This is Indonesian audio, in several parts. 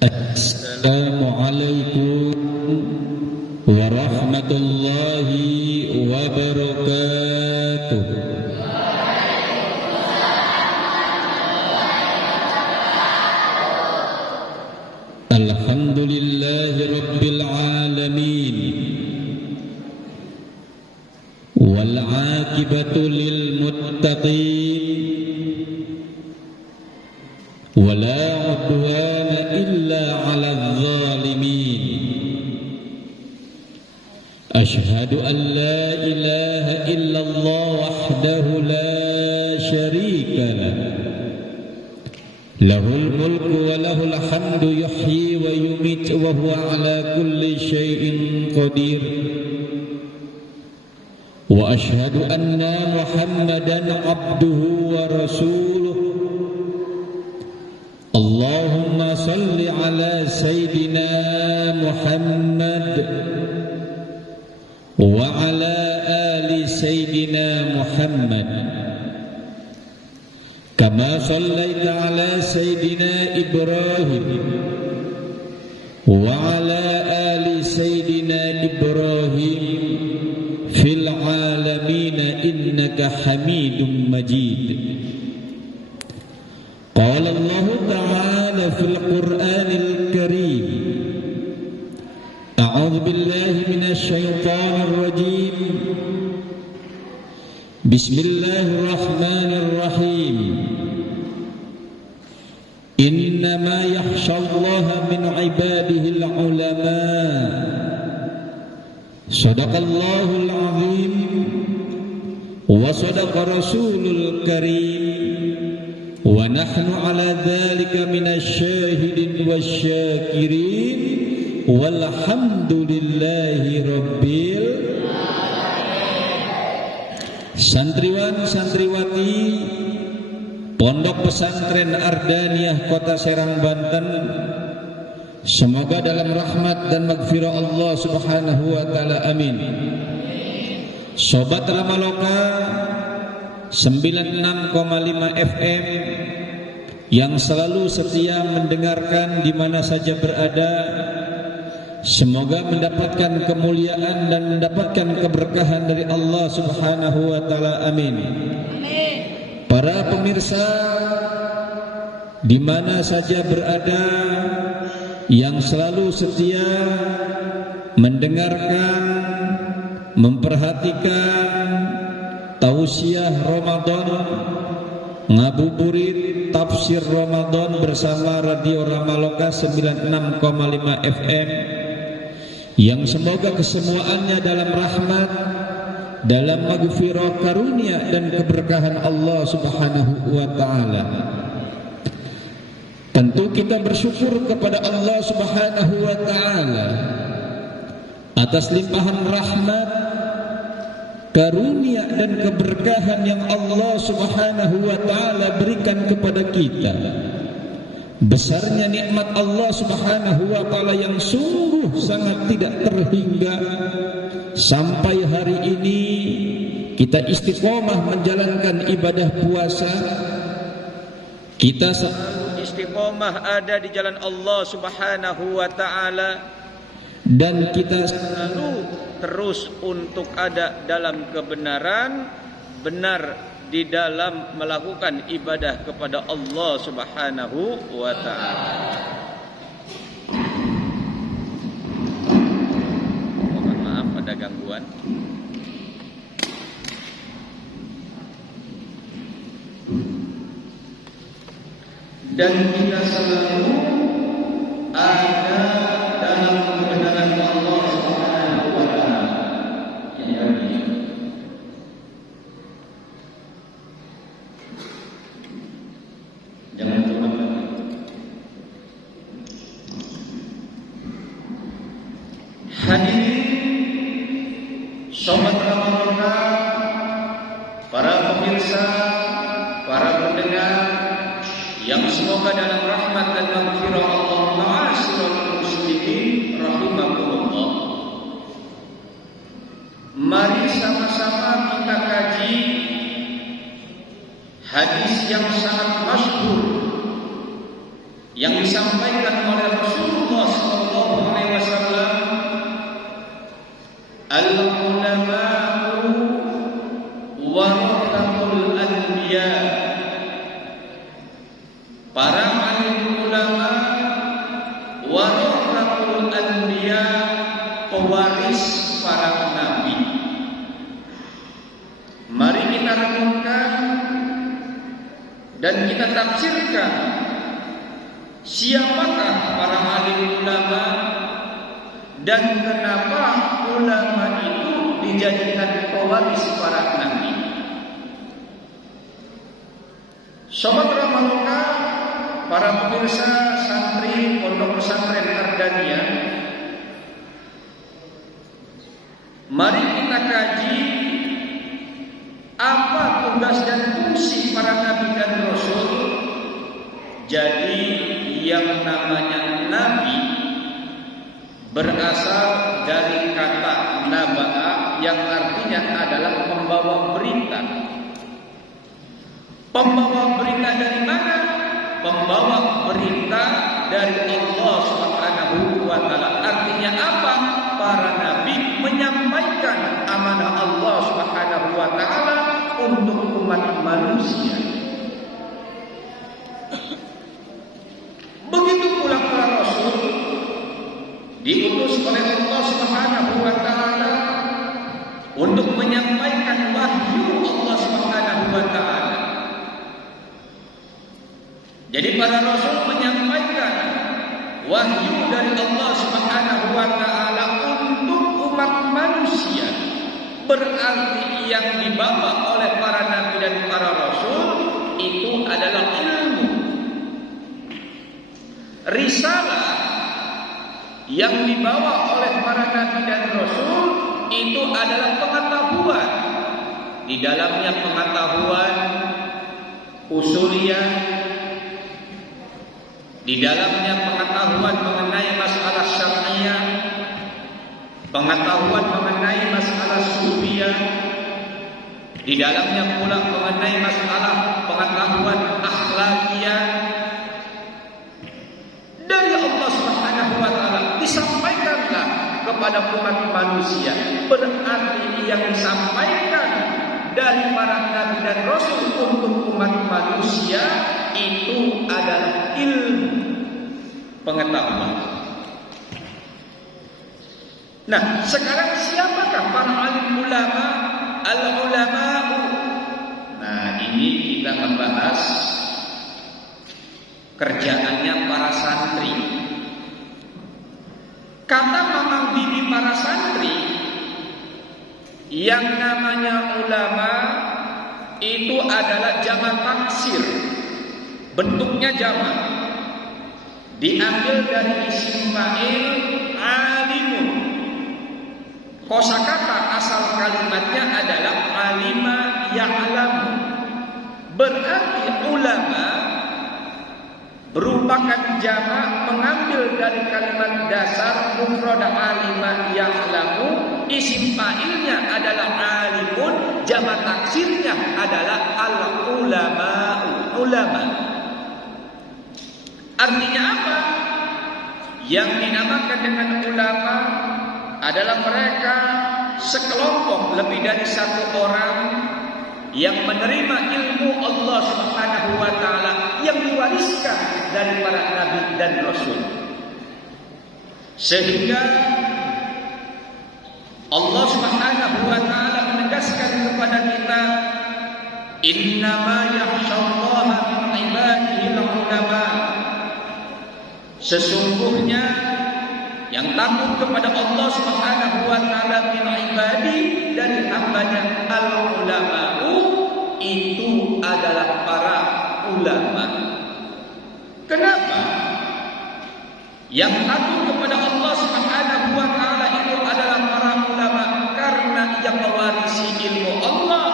Assalamualaikum warahmatullahi wabarakatuh. Alhamdulillahi rabbil alamin, wal aqibatu lil muttaqin, wala udwana illa 'alal zalimin. Ashhadu an la ilaha illallah wahdahu la syarika lah, lahul mulku wa lahul hamdu yuhyi wa yumiit wa huwa ala kulli syai'in qadir. Wa ashhadu anna Muhammadan abduhu wa rasuluh. Allahumma salli ala Sayyidina Muhammad wa ala ali Sayyidina Muhammad kama sallaita ala Sayyidina Ibrahim wa ala ali Sayyidina Ibrahim fil alamin innaka Hamidum Majid. قال الله تعالى في القرآن الكريم: أعوذ بالله من الشيطان الرجيم، بسم الله الرحمن الرحيم، إنما يخشى الله من عباده العلماء. صدق الله العظيم وصدق رسول الكريم، wa nahnu ala dzalika minasyahidin wasyakirin, walhamdulillahi rabbil alamin. Santriwan santriwati Pondok Pesantren Ardaniyah Kota Serang Banten, semoga dalam rahmat dan maghfirah Allah Subhanahu wa taala, amin. Sobat Ramaloka 96,5 FM yang selalu setia mendengarkan di mana saja berada, semoga mendapatkan kemuliaan dan mendapatkan keberkahan dari Allah Subhanahu wa taala, amin. Para pemirsa di mana saja berada yang selalu setia mendengarkan, memperhatikan tausiah Ramadan, ngabuburit tafsir Ramadan bersama Radio Ramaloka 96,5 FM, yang semoga kesemuanya dalam rahmat, dalam maghfirah, karunia dan keberkahan Allah Subhanahu wa taala. Tentu kita bersyukur kepada Allah Subhanahu wa taala atas limpahan rahmat, karunia dan keberkahan yang Allah Subhanahu wa taala berikan kepada kita. Besarnya nikmat Allah Subhanahu wa taala yang sungguh sangat tidak terhingga. Sampai hari ini kita istiqomah menjalankan ibadah puasa, kita istiqomah ada di jalan Allah Subhanahu wa taala, dan kita selalu terus untuk ada dalam kebenaran, benar di dalam melakukan ibadah kepada Allah Subhanahu wa taala. Mohon maaf ada gangguan. Dan kita selalu ada dalam kebenaran Allah Subhanahu wa taala. Jangan lupa hadirin sobat Ramaloka, para pemirsa, para pendengar yang semoga dalam rahmat dan maghfirah Allah ma'asyiral muslimin rahimakumullah. Mari sama-sama kita kaji hadis yang sangat masyhur yang disampaikan oleh Rasul sallallahu alaihi wasallam, al-ulama'u warathatul anbiya. Para alim ulama warathatul anbiya, pewaris para nabi. Mari kita renungkan dan kita tafsirkan siapakah para alim ulama dan kenapa ulama itu dijadikan pewaris para nabi. Sobat Ramaloka, para pemirsa santri Pondok Pesantren Ardaniyah, mari kita kaji apa tugas dan fungsi para nabi dan rasul. Jadi yang namanya nabi berasal dari kata naba'a yang artinya adalah pembawa berita. Pembawa berita dari mana? Pembawa berita dari Allah Subhanahu wa taala. Artinya apa? Para nabi menyampaikan amanah Allah Subhanahu wa taala untuk umat manusia. Begitu pula para rasul diutus oleh Allah Subhanahu wa taala untuk menyampaikan wahyu Allah Subhanahu wa taala. Jadi para rasul menyampaikan wahyu dari Allah Subhanahu wa taala untuk umat manusia. Berarti yang dibawa oleh para nabi dan para rasul itu adalah ilmu. Risalah yang dibawa oleh para nabi dan rasul itu adalah pengetahuan. Di dalamnya pengetahuan usuliyah, di dalamnya pengetahuan mengenai masalah syar'iyah, pengetahuan mengenai masalah sufiyah, di dalamnya pula mengenai masalah pengetahuan akhlakiyah. Dari Allah Subhanahu wa taala disampaikanlah kepada umat manusia. Berarti yang disampaikan dari para nabi dan rasul untuk umat manusia itu adalah ilmu, pengetahuan. Nah, sekarang siapakah para alim ulama? Al-ulama'u. Nah, ini kita membahas kerjaannya para santri. Kata mamang bibi para santri, yang namanya ulama itu adalah jamak taksir. Bentuknya jamak. Diambil dari isim fa'il alimun. Kosakata asal kalimatnya adalah alima ya'lamu. Berarti ulama merupakan jamak mengambil dari kalimat dasar mufrad alima ya'lamu. Isim fa'ilnya adalah alimun, jamak taksirnya adalah al-ulama. Ulama. Artinya apa? Yang dinamakan dengan ulama adalah mereka sekelompok lebih dari satu orang yang menerima ilmu Allah Subhanahu wa taala yang diwariskan dari para nabi dan rasul. Sehingga Allah Subhanahu wa taala menegaskan kepada kita, innama yakhshallaha min ibadihi al-ulama. Sesungguhnya yang takut kepada Allah Subhanahu wa taala min ibadi, dari hambanya al-ulama'u, itu adalah para ulama. Kenapa? Yang takut kepada Allah Subhanahu wa taala itu adalah para ulama, karena yang mewarisi ilmu Allah,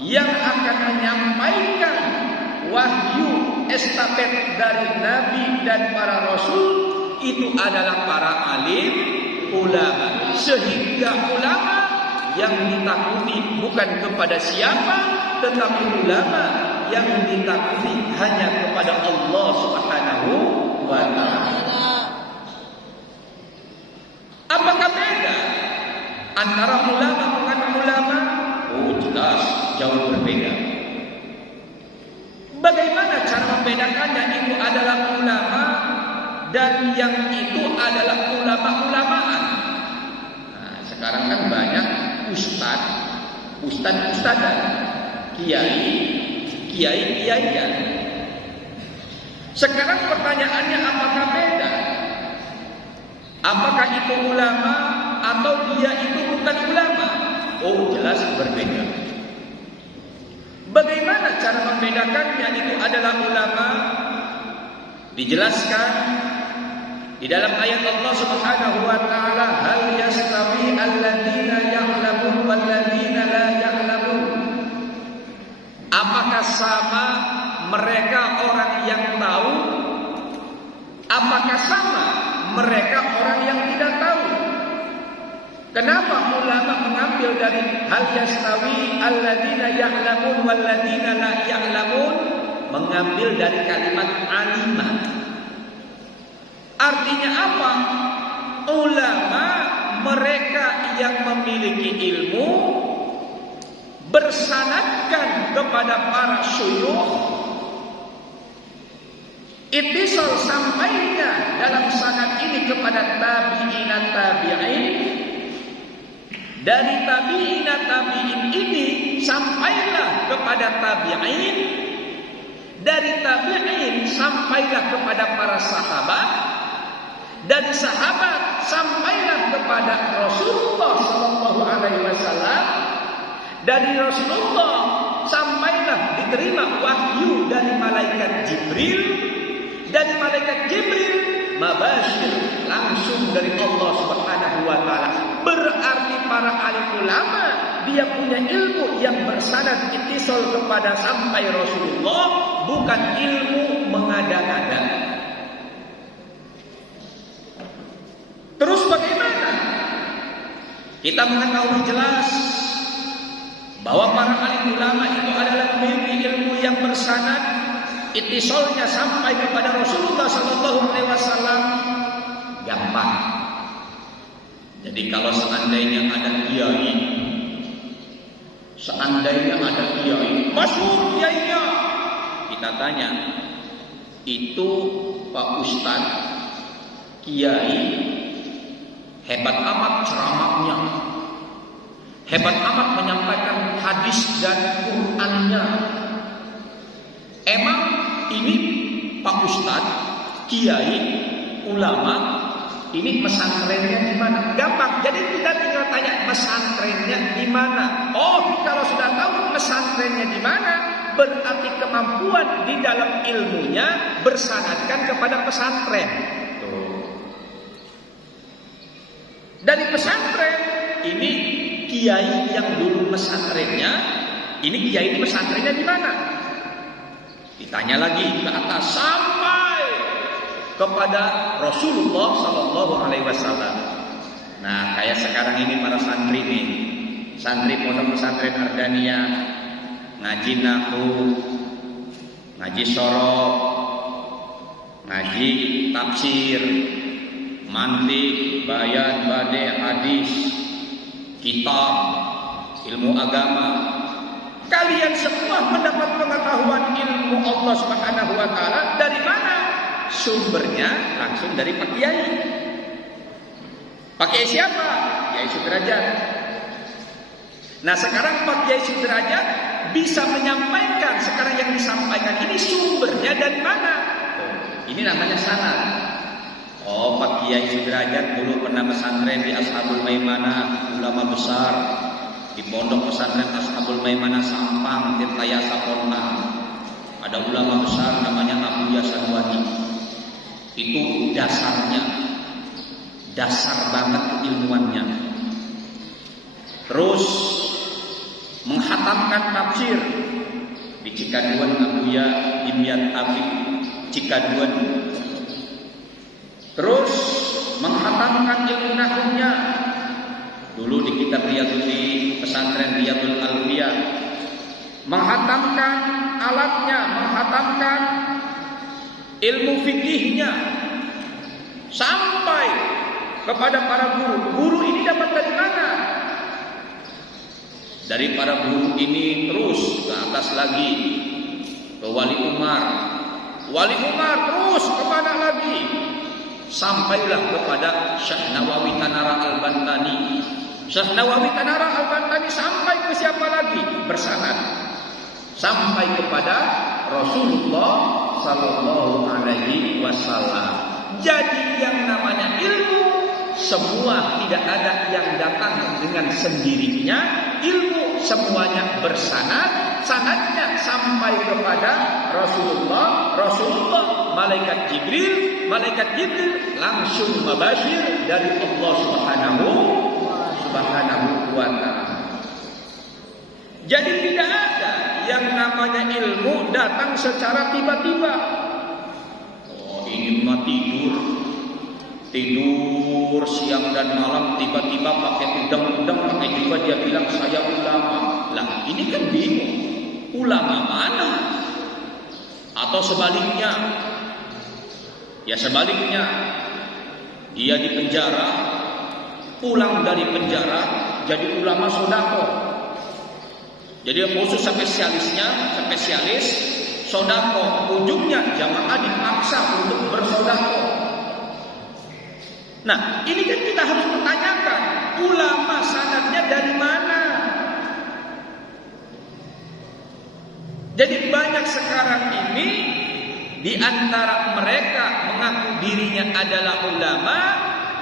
yang akan menyampaikan wahyu estafet dari nabi dan para rasul itu adalah para alim ulama. Sehingga ulama yang ditakuti bukan kepada siapa, tetapi ulama yang ditakuti hanya kepada Allah Subhanahu wa taala. Antara ulama dengan ulama, oh jelas jauh berbeda. Bagaimana cara membedakannya? Itu adalah ulama dan yang itu adalah ulama-ulamaan. Nah, sekarang kan banyak ustad-ustadan, kiai-kiaian. Sekarang pertanyaannya, apakah beda? Apakah itu ulama atau dia itu bukan ulama? Oh, jelas berbeda. Bagaimana cara membedakannya? Itu adalah ulama. Dijelaskan di dalam ayat Allah Subhanahu wa taala, hal yastawi alladziina ya'lamun wal ladziina la ya'lamun. Apakah sama mereka orang yang tahu? Apakah sama mereka orang yang tidak tahu? Kenapa ulama mengambil dari hal yastawi alladziina ya'lamun wal ladziina la ya'lamun, mengambil dari kalimat alimah. Artinya apa? Ulama mereka yang memiliki ilmu bersanadkan kepada para syuyukh, ittisal sampainya dalam sanad ini kepada tabi'in, dari tabi'in ini sampailah kepada tabi'in, dari tabi'in sampailah kepada para sahabat, dari sahabat sampailah kepada Rasulullah sallallahu alaihi wasallam, dari Rasulullah sampailah diterima wahyu dari malaikat Jibril, dari malaikat Jibril mabashir langsung dari Allah Subhanahu wa taala. Berarti para alim ulama dia punya ilmu yang bersanad ittisal kepada sampai Rasulullah, bukan ilmu mengada-ngada. Terus bagaimana? Kita mengetahui jelas bahwa para alim ulama itu adalah memiliki ilmu yang bersanad ittisalnya sampai kepada Rasulullah sallallahu alaihi wasallam. Gampang. Jadi kalau seandainya ada kiai, masyhur kiainya, kita tanya, itu Pak Ustadz kiai hebat amat ceramahnya, hebat amat menyampaikan hadis dan Qur'annya. Emang ini Pak Ustadz kiai ulama, ini pesantrennya di mana? Gampang. Jadi kita tinggal tanya pesantrennya di mana. Oh, kalau sudah tahu pesantrennya di mana, berarti kemampuan di dalam ilmunya bersanadkan kepada pesantren. Tuh. Dari pesantren, ini kiai yang dulu pesantrennya, ini kiai di pesantrennya di mana? Ditanya lagi ke atas sampai kepada Rasulullah sallallahu alaihi wasallam. Nah, kayak sekarang ini para santri nih. Santri pondok pesantren Ardaniyah ngaji nahwu, ngaji sorok, ngaji tafsir, mantik, bayan, bade, hadis, kitab, ilmu agama. Kalian semua mendapat pengetahuan ilmu Allah Subhanahu wa taala dari mana? Sumbernya langsung dari Pak Kiai. Pak Kiai siapa? Kiai Sudrajat. Nah, sekarang Pak Kiai Sudrajat bisa menyampaikan sekarang yang disampaikan ini sumbernya dari mana? Ini namanya sanad. Oh, Pak Kiai Sudrajat dulu pernah pesantren di Ashabul Maimanah, ulama besar di pondok pesantren Ashabul Maimanah Sampang, Tirtayasa Ponang. Ada ulama besar namanya Abu Yasanwani. Itu dasarnya, dasar banget keilmuannya. Terus menghatamkan tafsir di Cikaduan Abuya Dimyat Abi Cikaduan. Terus menghatamkan ilmu nahwunya dulu di kitab Riyadul di pesantren Riyadul Alfiyah. Menghatamkan alatnya, menghatamkan ilmu fikihnya sampai kepada para guru. Guru ini dapat dari mana? Dari para guru ini terus ke atas lagi, ke Wali Umar. Wali Umar terus kemana lagi? Sampailah kepada Syekh Nawawi Tanara Al-Bantani. Syekh Nawawi Tanara Al-Bantani sampai ke siapa lagi? Bersanad sampai kepada Rasulullah Sallallahu Alaihi Wasallam. Jadi yang namanya ilmu semua tidak ada yang datang dengan sendirinya. Ilmu semuanya bersanad, sanadnya sampai kepada Rasulullah. Rasulullah malaikat Jibril langsung mubashir dari Allah Subhanahu wa ta'ala. Jadi tidak ada yang namanya ilmu datang secara tiba-tiba. Oh, ini mah tidur siang dan malam, tiba-tiba pakai udang-udang, pakai juga dia bilang saya ulama. Lah ini kan bingung, ulama mana? Atau sebaliknya? Ya sebaliknya, dia di penjara, pulang dari penjara jadi ulama sodako. Jadi khusus spesialis sodako, ujungnya jamaah dipaksa untuk bersodako. Nah, ini kan kita harus bertanyakan, ulama sanadnya dari mana? Jadi banyak sekarang ini di antara mereka mengaku dirinya adalah ulama,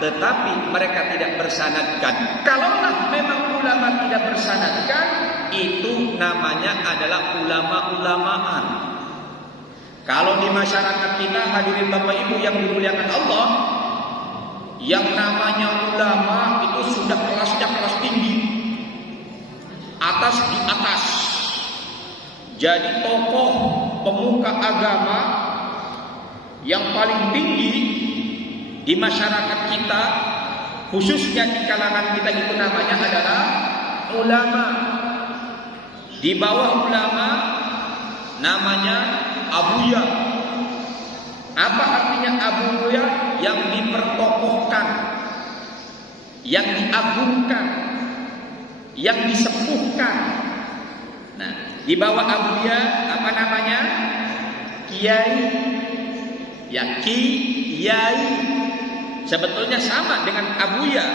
tetapi mereka tidak bersanadkan. Kalaulah memang ulama tidak bersanadkan, itu namanya adalah ulama-ulamaan. Kalau di masyarakat kita, hadirin Bapak Ibu yang dimuliakan Allah, yang namanya ulama itu sudah kelasnya kelas tinggi, atas di atas. Jadi tokoh pemuka agama yang paling tinggi di masyarakat kita, khususnya di kalangan kita, itu namanya adalah ulama. Di bawah ulama namanya abuya. Apa artinya abuya? Yang dipertokohkan, yang diagungkan, yang disepuhkan. Nah, di bawah abuya apa namanya? Kiai. Ya, kiai. Sebetulnya sama dengan abuya.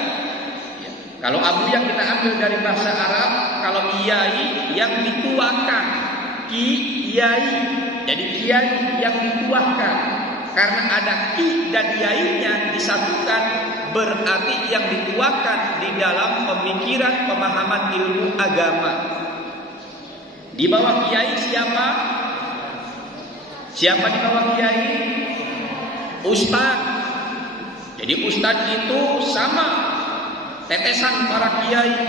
Ya. Kalau abuya kita ambil dari bahasa Arab, kalau kiai yang dituakan, kiai. Jadi kiai yang dituakan. Karena ada ki dan yainya disatukan, berarti yang dituakan di dalam pemikiran, pemahaman ilmu agama. Di bawah kiai siapa? Siapa di bawah kiai? Ustaz. Jadi ustaz itu sama tetesan para kiai.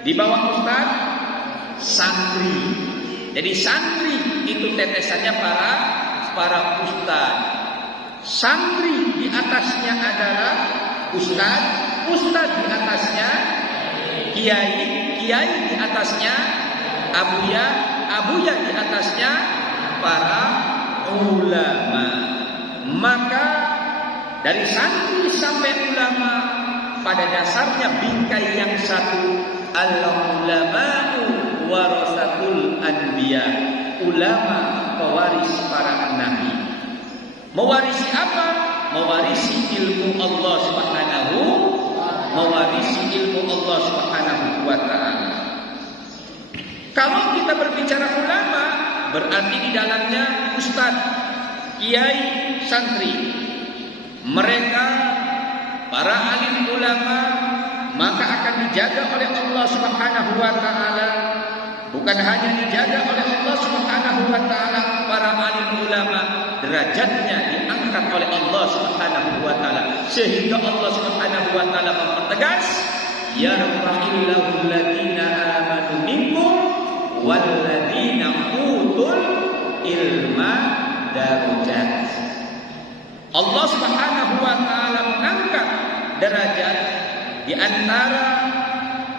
Di bawah ustaz santri. Jadi santri itu tetesannya para ustaz. Santri di atasnya adalah ustaz, ustaz di atasnya kiai, kiai di atasnya abuya, abuya di atasnya para ulama. Maka dari santri sampai ulama pada dasarnya bingkai yang satu, al-ulama'u warasatul anbiya. Ulama pewaris para nabi. Mewarisi apa? Mewarisi ilmu Allah Subhanahu, mewarisi ilmu Allah Subhanahu wa ta'ala. Kalau kita berbicara ulama, berarti di dalamnya ustaz, kiai, santri. Mereka para alim ulama, maka akan dijaga oleh Allah Subhanahu wa ta'ala. Bukan hanya dijaga oleh Allah Subhanahu wa ta'ala, para alim ulama derajatnya diangkat oleh Allah Subhanahu wa ta'ala, sehingga Allah Subhanahu wa ta'ala mempertegas, yarfa'illahu alladziina aamanu minkum walladziina utul ilma darajat. Allah Subhanahu wa ta'ala mengangkat derajat di antara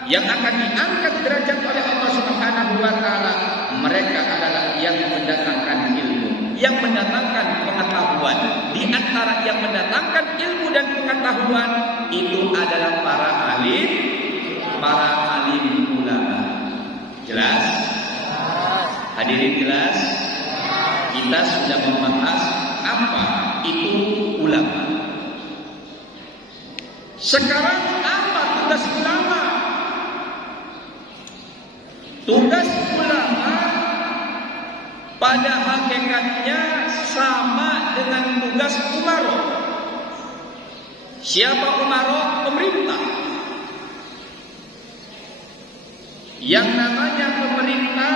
yang akan diangkat derajat oleh Allah Subhanahu wa ta'ala, mereka adalah yang mendatangkan ilmu, yang mendatangkan pengetahuan. Di antara yang mendatangkan ilmu dan pengetahuan itu adalah para alim ulama. Jelas? Hadirin jelas? Kita sudah membahas apa itu ulama. Sekarang apa tugas ulama? Tugas ulama pada hakikatnya sama dengan tugas umaro. Siapa umaro? Pemerintah. Yang namanya pemerintah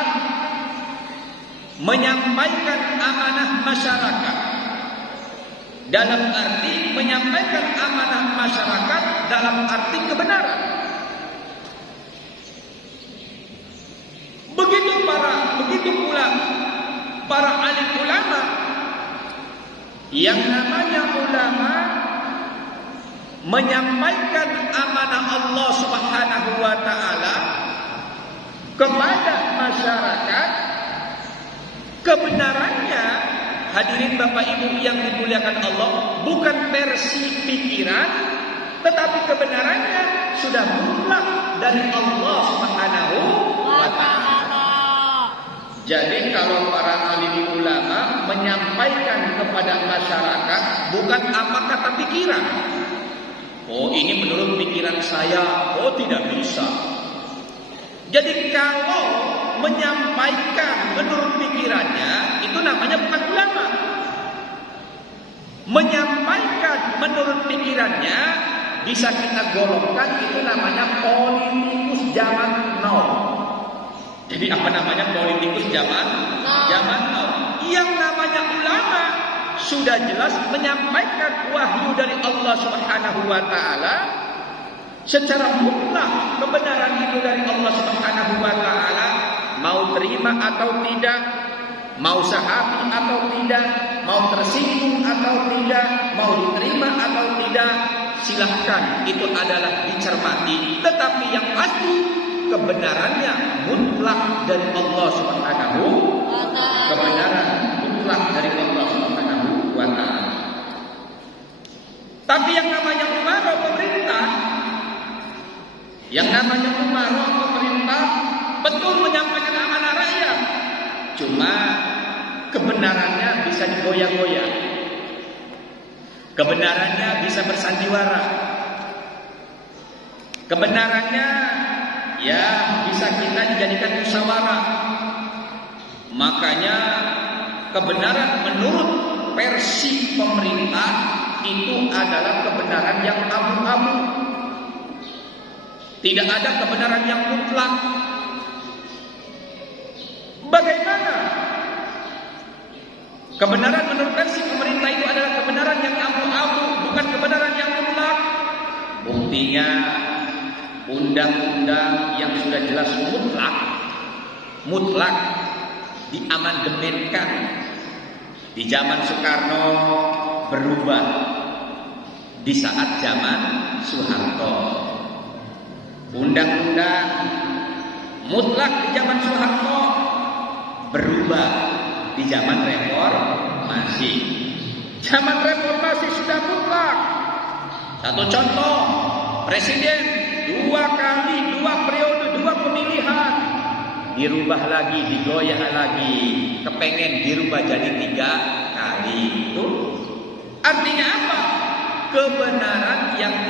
menyampaikan amanah masyarakat. Dalam arti menyampaikan amanah masyarakat dalam arti kebenaran. Begitu pula para alim ulama. Yang namanya ulama menyampaikan amanah Allah Subhanahu wa taala kepada masyarakat. Kebenarannya, hadirin Bapak Ibu yang dimuliakan Allah, bukan versi pikiran, tetapi kebenarannya sudah mutlak dari Allah Subhanahu wa taala. Jadi kalau para alim ulama menyampaikan kepada masyarakat bukan apa kata pikiran. Oh, ini menurut pikiran saya. Oh, tidak bisa. Jadi kalau menyampaikan menurut pikirannya, itu namanya bukan ulama. Menyampaikan menurut pikirannya bisa kita golongkan, itu namanya politikus zaman now. Jadi apa namanya politikus zaman now? Yang namanya ulama sudah jelas menyampaikan wahyu dari Allah Subhanahu wa taala secara mutlak. Kebenaran itu dari Allah Subhanahu wa taala, mau terima atau tidak, mau sehati atau tidak, mau tersinggung atau tidak, mau diterima atau tidak, silahkan, itu adalah dicermati. Tetapi yang pasti kebenarannya mutlak dari Allah Subhanahu wa taala. Kebenaran mutlak dari Allah Subhanahu wa taala. Tapi yang namanya umaro pemerintah, yang namanya umaro pemerintah betul menyampaikan amanah rakyat. Cuma kebenarannya bisa digoyah-goyah. Kebenarannya bisa bersandiwara. Kebenarannya ya bisa kita dijadikan musyawarah. Makanya kebenaran menurut versi pemerintah itu adalah kebenaran yang abu-abu. Tidak ada kebenaran yang mutlak. Bagaimana? Kebenaran menurut versi pemerintah itu adalah kebenaran yang abu-abu, bukan kebenaran yang mutlak. Buktinya undang-undang yang sudah jelas mutlak diamandemenkan di zaman Soekarno, berubah di saat zaman Soeharto. Undang-undang mutlak di zaman Soeharto, berubah di zaman reformasi. Zaman reformasi sudah mutlak. Satu contoh, presiden 2 kali, 2 periode, 2 pemilihan, dirubah lagi, digoyah lagi, kepengen dirubah jadi 3 kali. Itu artinya apa? Kebenaran yang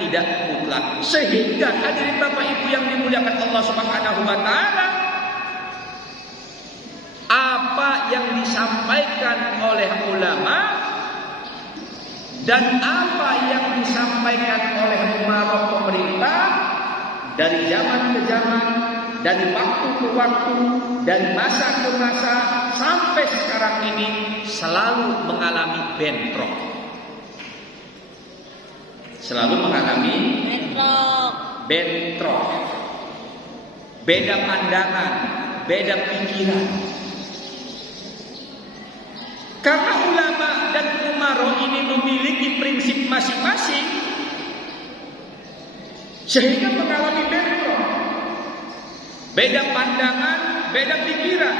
tidak mutlak. Sehingga hadirin Bapak Ibu yang dimuliakan Allah Subhanahu wa taala, apa yang disampaikan oleh ulama dan apa yang disampaikan oleh umaro pemerintah dari zaman ke zaman, dari waktu ke waktu, dari masa ke masa sampai sekarang ini selalu mengalami bentrok. Selalu mengalami bentrok. Beda pandangan, beda pikiran. Karena ulama dan umaro ini memiliki prinsip masing-masing, sehingga mengalami bentrok. Beda pandangan, beda pikiran.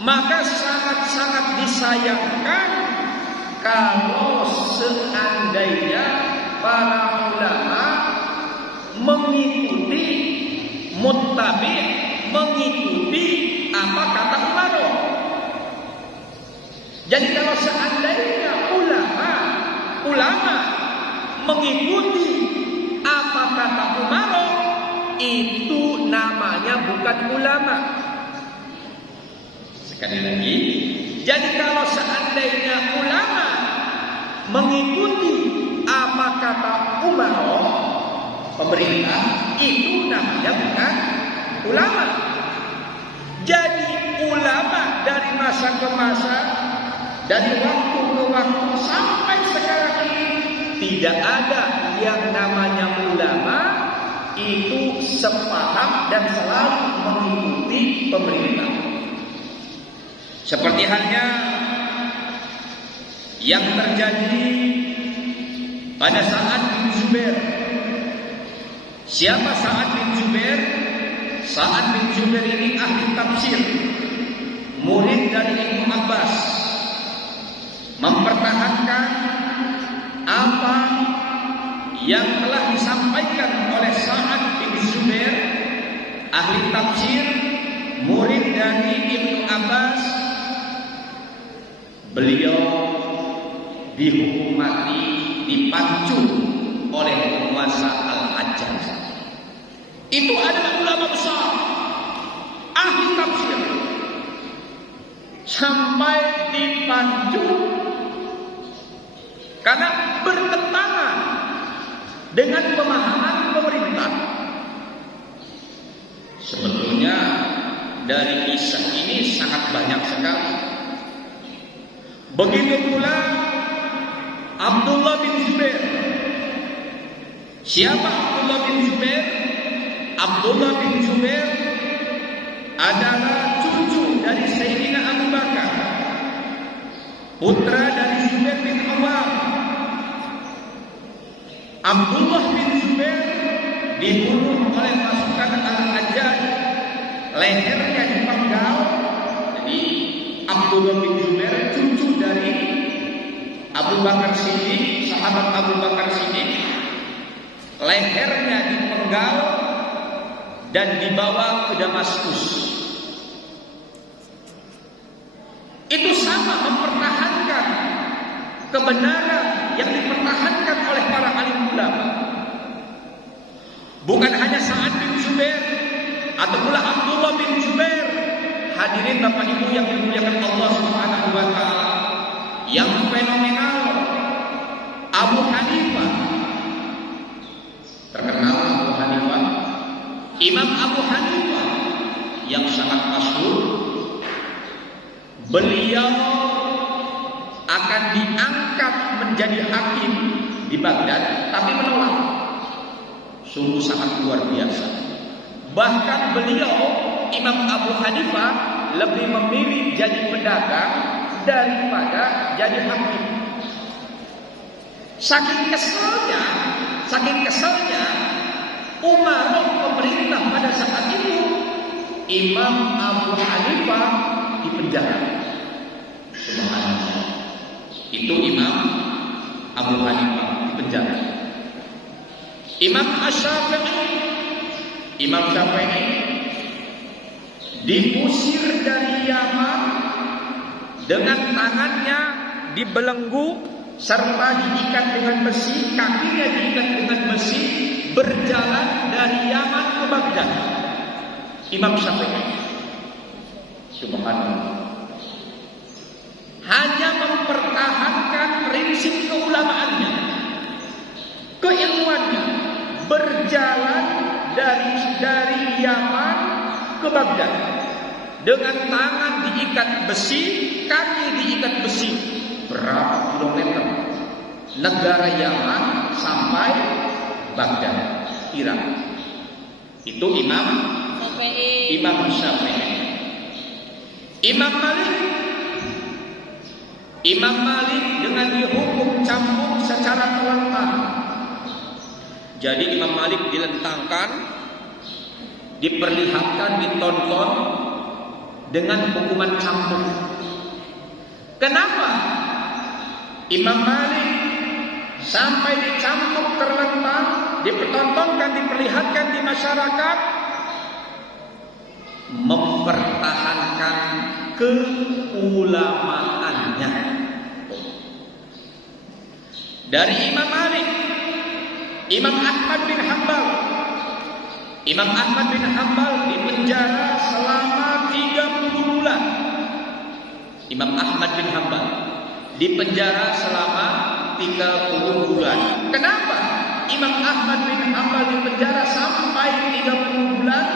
Maka sangat-sangat disayangkan kalau seandainya para ulama mengikuti muttabi, mengikuti apa kata Umaro. Jadi kalau seandainya ulama mengikuti apa kata Umaro, itu namanya bukan ulama. Sekali lagi, jadi kalau seandainya ulama mengikuti apa kata Umaro, pemerintah, itu namanya bukan ulama. Jadi ulama dari masa ke masa, dari waktu ke waktu sampai sekarang ini, tidak ada yang namanya ulama itu sepaham dan selalu mengikuti pemerintah. Seperti halnya yang terjadi pada Sa'ad bin Zubair. Siapa Sa'ad bin Zubair? Sa'ad bin Zubair ini ahli tafsir, murid dari Ibnu Abbas, mempertahankan apa yang telah disampaikan oleh Sa'ad bin Zubair, ahli tafsir, murid dari Ibnu Abbas. Beliau dihukum mati, dipancung oleh penguasa Al-Hajjaj. Itu adalah ulama besar, ahli tafsir, sampai dipancung karena bertentangan dengan pemahaman pemerintah. Sebetulnya dari kisah ini sangat banyak sekali. Begitu pula Abdullah bin Zubair. Siapa Abdullah bin Zubair? Abdullah bin Zubair adalah cucu dari Sayyidina Abu Bakar, putra dari Zubair bin Awam. Abdullah bin Zubair dibunuh oleh pasukan Al-Hajjaj, lehernya dipenggal. Jadi Abdullah bin Zubair cucu dari Abu Bakar Siddiq, sahabat Abu Bakar Siddiq, lehernya dipenggal dan dibawa ke Damaskus. Itu sama mempertahankan kebenaran yang dipertahankan oleh para alim ulama. Bukan hanya Sa'ad bin Zubair atau pula Abdullah bin Zubair. Hadirin Bapak Ibu yang dimuliakan Allah Subhanahu wa taala, yang fenomenal Abu Hanifah. Terkenal Abu Hanifah, Imam Abu Hanifah yang sangat masyhur. Beliau akan diangkat menjadi hakim di Baghdad, tapi menolak. Sungguh sangat luar biasa. Bahkan beliau, Imam Abu Hanifah, lebih memilih jadi pedagang daripada jadi hakim. Saking keselnya Umar pemerintah pada saat itu, Imam Abu Hanifah dipenjara. Subhanallah. Itu Imam Abu Hanifah dipenjara. Imam Syafi'i diusir dari Yaman dengan tangannya dibelenggu serta diikat dengan besi, kakinya diikat dengan besi, berjalan dari Yaman ke Baghdad. Imam Syafi'i, subhanallah, hanya mempertahankan prinsip keulamaannya, keilmuannya, berjalan dari Yaman ke Baghdad dengan tangan diikat besi, kaki diikat besi. Berapa kilometer negara Yaman sampai Baghdad, Irak. Itu Imam Syafi'i. Imam Malik dengan dihukum cambuk secara terlentang. Jadi Imam Malik dilentangkan, diperlihatkan, ditonton dengan hukuman cambuk. Kenapa Imam Malik sampai dicambuk terlentang, dipertontonkan, diperlihatkan di masyarakat? mempertahankan keulamaannya. Dari Imam Malik, Imam Ahmad bin Hanbal. Imam Ahmad bin Hanbal dipenjara selama 30 bulan. Imam Ahmad bin Hanbal dipenjara selama 30 bulan. Kenapa Imam Ahmad bin Hanbal dipenjara sampai 30 bulan?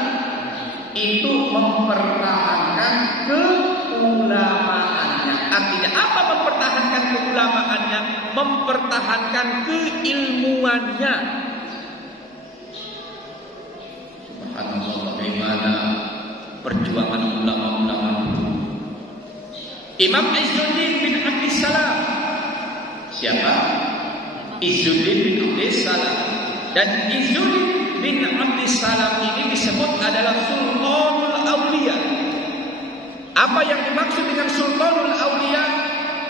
Itu mempertahankan keulamaannya. Artinya apa mempertahankan keulamaannya? Mempertahankan keilmuannya. Subhanallah, bagaimana perjuangan ulama-ulama itu. Imam Izzuddin bin Abdissalam. Siapa? Izzuddin bin Abdissalam. Dan Izzuddin bin Abdissalam ini disebut adalah Sultanul Auliya. Apa yang dimaksud dengan Sultanul Auliya?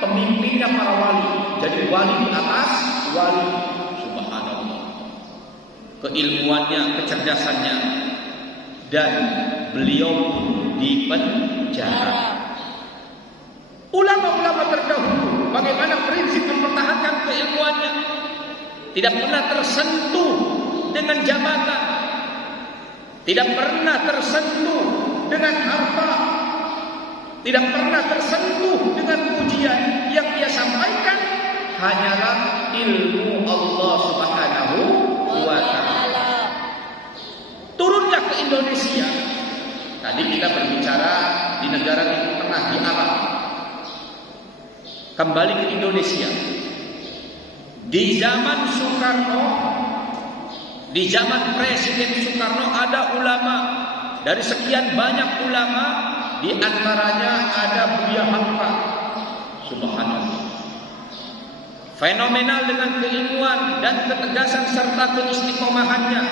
Pemimpinnya para wali. Jadi wali di atas wali. Subhanallah. Keilmuannya, kecerdasannya, dan beliau dipenjara. Ulama-ulama terdahulu bagaimana prinsip mempertahankan keilmuannya? Tidak pernah tersentuh dengan jabatan, tidak pernah tersentuh dengan harta, tidak pernah tersentuh dengan pujian. Yang dia sampaikan hanyalah ilmu Allah Subhanahu wa ta'ala. Turunlah ke Indonesia. Tadi kita berbicara di negara Timur Tengah, di Arab. Kembali ke Indonesia. Di zaman Soekarno, di zaman Presiden Soekarno ada ulama. Dari sekian banyak ulama, di antaranya ada Buya Hamka. Subhanallah. Fenomenal dengan keilmuan dan ketegasan serta keistiqomahannya.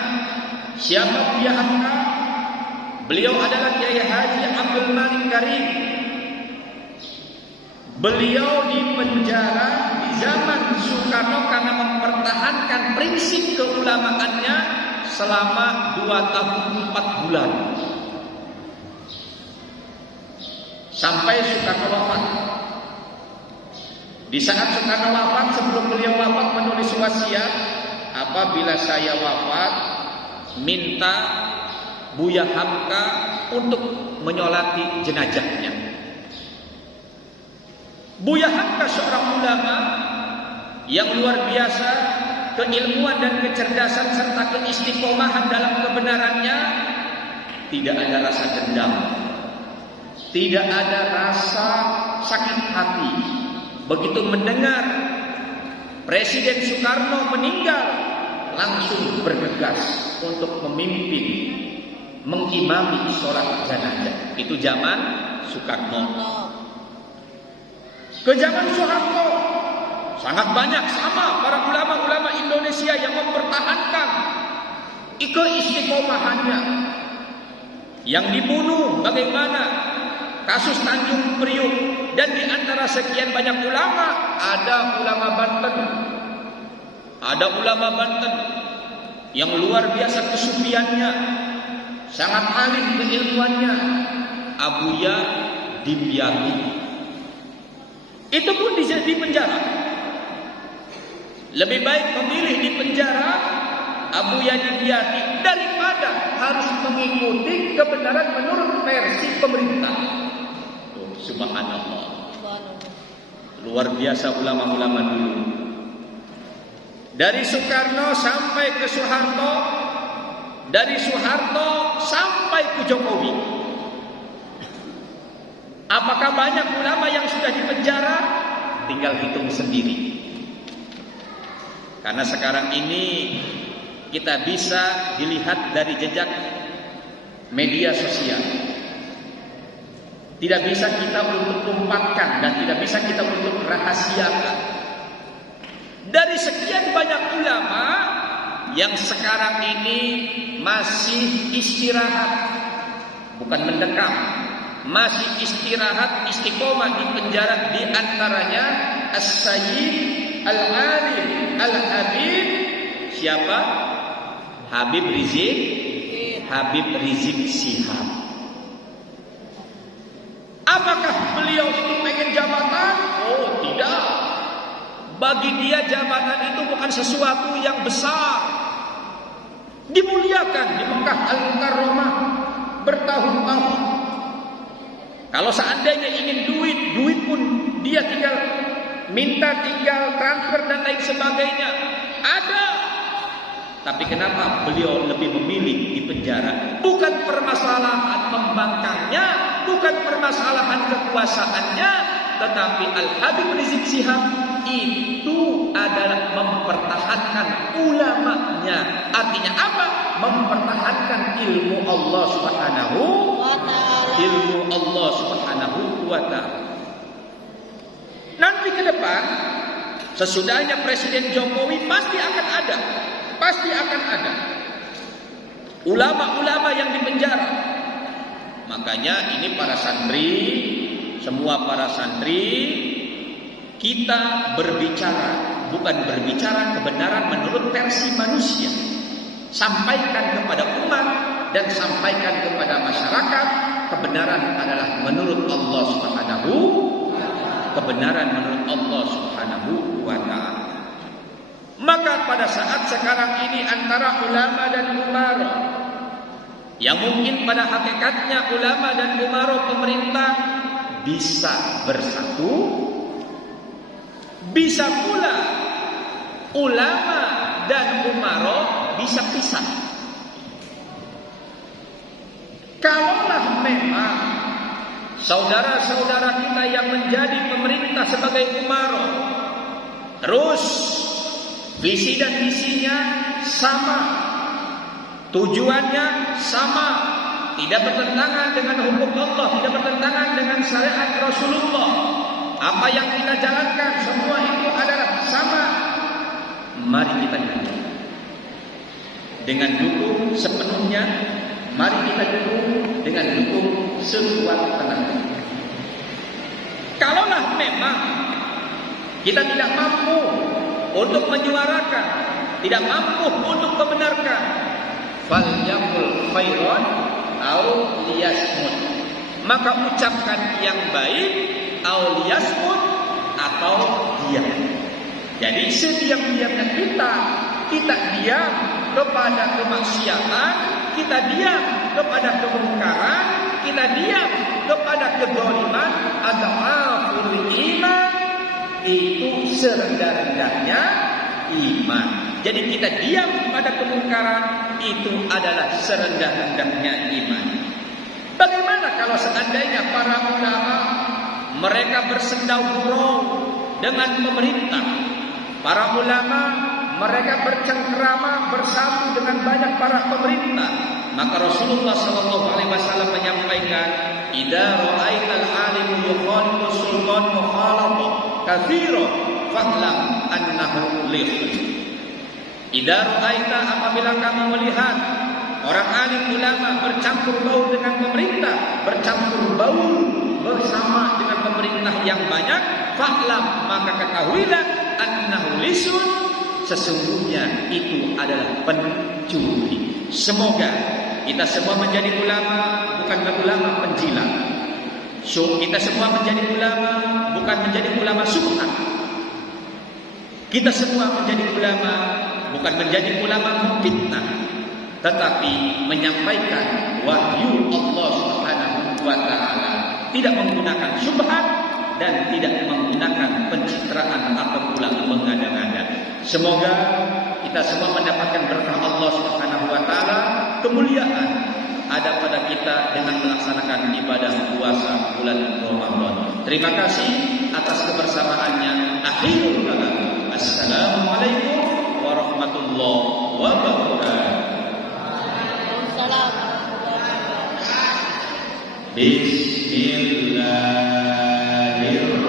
Siapa Buya Hamka? Beliau adalah Kiai Haji Abdul Malik Karim. Beliau dipenjara di zaman Soekarno karena mempertahankan prinsip keulamaannya selama 2 tahun 4 bulan. Sampai Soekarno wafat. Di saat Soekarno wafat, sebelum beliau wafat menulis wasiat, apabila saya wafat, minta Buya Hamka untuk menyolati jenazahnya. Buya Hamka seorang ulama yang luar biasa, keilmuan dan kecerdasan serta keistiqomahan dalam kebenarannya. Tidak ada rasa dendam, tidak ada rasa sakit hati. Begitu mendengar Presiden Soekarno meninggal, langsung bergegas untuk memimpin, mengimami sholat jenazah. Itu zaman Soekarno. Ke zaman Soeharto, sangat banyak sama para ulama-ulama Indonesia yang mempertahankan keistiqomahannya. Yang dibunuh bagaimana? Kasus Tanjung Priuk. Dan di antara sekian banyak ulama, ada ulama Banten. Ada ulama Banten yang luar biasa kesufiannya, sangat alim keilmuannya, Abuya Dimyati. Itu pun di penjara. Lebih baik memilih di penjara Abuya Dimyati daripada harus mengikuti kebenaran menurut versi pemerintah. Subhanallah. Luar biasa ulama-ulama dulu. Dari Soekarno sampai ke Soeharto, dari Soeharto sampai ke Jokowi. Apakah banyak ulama yang sudah dipenjara? Tinggal hitung sendiri. Karena sekarang ini kita bisa dilihat dari jejak media sosial. Tidak bisa kita untuk umpatkan dan tidak bisa kita untuk rahasiakan. Dari sekian banyak ulama yang sekarang ini masih istirahat, bukan mendekam, masih istirahat, istiqomah di penjara, di antaranya As-Sayyid Al-Alim Al-Habib. Siapa? Habib Rizik Sihab. Apakah beliau itu pengen jabatan? Oh tidak. Bagi dia jabatan itu bukan sesuatu yang besar. Dimuliakan di Mekah Al-Mukarramah bertahun-tahun. Kalau seandainya ingin duit pun dia tinggal minta, tinggal transfer dan lain sebagainya. Ada. Tapi kenapa beliau lebih memilih di penjara? Bukan permasalahan membangkangnya, bukan permasalahan kekuasaannya, tetapi Al-Habib Rizik Syihab itu adalah mempertahankan ulamanya. Artinya apa? Mempertahankan ilmu Allah Subhanahu wa ta'ala. Nanti ke depan, sesudahnya Presiden Jokowi pasti akan ada ulama-ulama yang dipenjara. Makanya ini para santri, semua para santri, kita berbicara, bukan berbicara kebenaran menurut versi manusia. Sampaikan kepada umat dan sampaikan kepada masyarakat, kebenaran adalah menurut Allah Subhanahu, kebenaran menurut Allah Subhanahu wa ta'ala. Maka pada saat sekarang ini antara ulama dan umara, yang mungkin pada hakikatnya ulama dan umara pemerintah bisa bersatu, bisa pula ulama dan umara bisa pisah. Kalaulah memang saudara-saudara kita yang menjadi pemerintah sebagai umara, terus visi dan misinya sama, tujuannya sama, tidak bertentangan dengan hukum Allah, tidak bertentangan dengan syariat Rasulullah. Apa yang kita jalankan semua itu adalah sama. Mari kita dukung dengan dukung sepenuhnya. Mari kita dukung dengan dukung sekuat tenaga. Kalaulah memang kita tidak mampu untuk menyuarakan, tidak mampu untuk membenarkan, falyaqul khairan au liyasmut, maka ucapkan yang baik, au liyasmut, atau diam. Jadi sediam-diamnya kita diam kepada kemaksiatan, kita diam kepada kemungkaran, kita diam kepada kezaliman, adhaful iman, itu serendah-rendahnya iman. Jadi kita diam pada kemungkaran, itu adalah serendah-rendahnya iman. Bagaimana kalau seandainya para ulama mereka bersendau gurau dengan pemerintah? Para ulama mereka bercengkrama bersatu dengan banyak para pemerintah. Maka Rasulullah SAW menyampaikan, "Idza ra'aital alimu yukhalifu sultan mukhalafah katsira fa'lam annahu lih." Idza ra'aita, apabila kamu melihat orang alim ulama bercampur baur dengan pemerintah, bercampur baur bersama dengan pemerintah yang banyak, fa'lam, maka ketahuilah annahu lisun, sesungguhnya itu adalah pencuri. Semoga kita semua menjadi ulama, bukan ulama penjilat. Kita semua menjadi ulama, bukan menjadi ulama subhat. Kita semua menjadi ulama, bukan menjadi ulama memfitnah, tetapi menyampaikan wahyu Allah Subhanahu wa ta'ala, tidak menggunakan syubhat dan tidak menggunakan pencitraan atau pula mengada-ngada. Semoga kita semua mendapatkan berkah Allah Subhanahu wa ta'ala, kemuliaan ada pada kita dengan melaksanakan ibadah puasa bulan Ramadan. Terima kasih atas kebersamaannya. Akhirul kalam. Assalamualaikum warahmatullahi wabarakatuh. Bismillahirrahmanirrahim.